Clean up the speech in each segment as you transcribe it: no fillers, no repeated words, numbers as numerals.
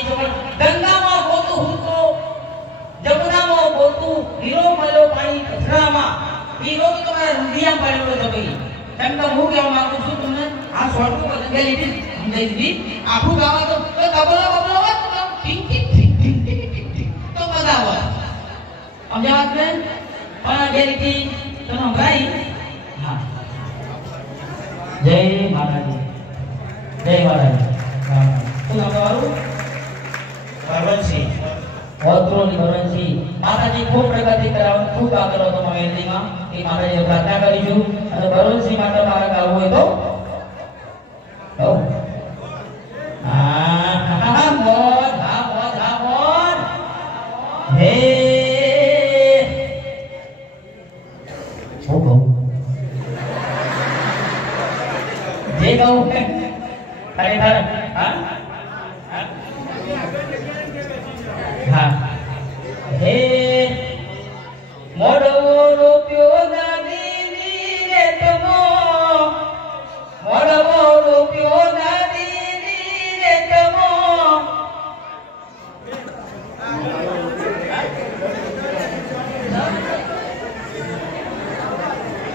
પાણી છે પણ ગંગામાં ગોતું હું તો જમુનામાં ગોતું હીરો મળ્યો પાણી કચરામાં હીરો તો તમારા રૂપિયા પડેલો છે ભાઈ તેમ તો હું કહેવા માંગુ છું તમને આ શોર્ટ ગંગા લીધી સમજાઈ દીધી આખું ગાવા તો કબલો હોય તો ઠીક ઠીક ઠીક ઠીક ઠીક ઠીક તો મજા આવે સમજાવત ને પણ બે રીતિ તમે ભાઈ હા જય માતાજી જય માતાજી શું નામ તમારું બરવનસિંહ ઓત્રોની બરવનસિંહ માતાજી ખૂબ પ્રગતિ કરાવવા ખૂબ આગળ હતો મહેન્દ્રીમાં એ માતાજીને પ્રાર્થના કરીશું અને બરવનસિંહ માટે મારે ગાવું હોય તો હે શું કહું જે કહું ખરેખર હા હા હે મોડવો રૂપિયો દાદીની રે તમો મોડવો રૂપિયો દાદીની રે તમો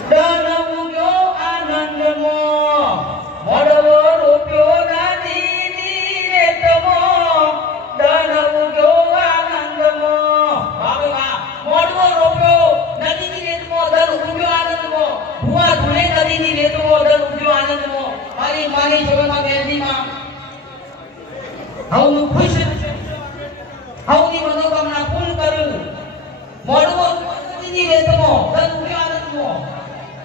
દાનવ ગયો આનંદમો મોડવો રૂપિયો દાદીની રે તમો દાનવ ગયો આનંદમો બાબે બા મોડવો રૂપિયો નદીની રેતમો ધન ઉગ્યો આનંદમો ભુવા ધુણે નદીની રેતમો ધન ઉગ્યો આનંદમો મારી મારી જોગમાં ગેરદીમાં હવનું ખુશ હવની મનોકામના પૂર્ણ કરું મોડવો નદીની રેતમો ધન ઉગ્યો આનંદમો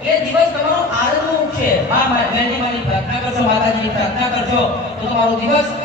એ દિવસ તમારો આનંદનો છે માં મેની મારી પ્રાર્થના કરજો માતાજીની પ્રાર્થના કરજો તો તમારો દિવસ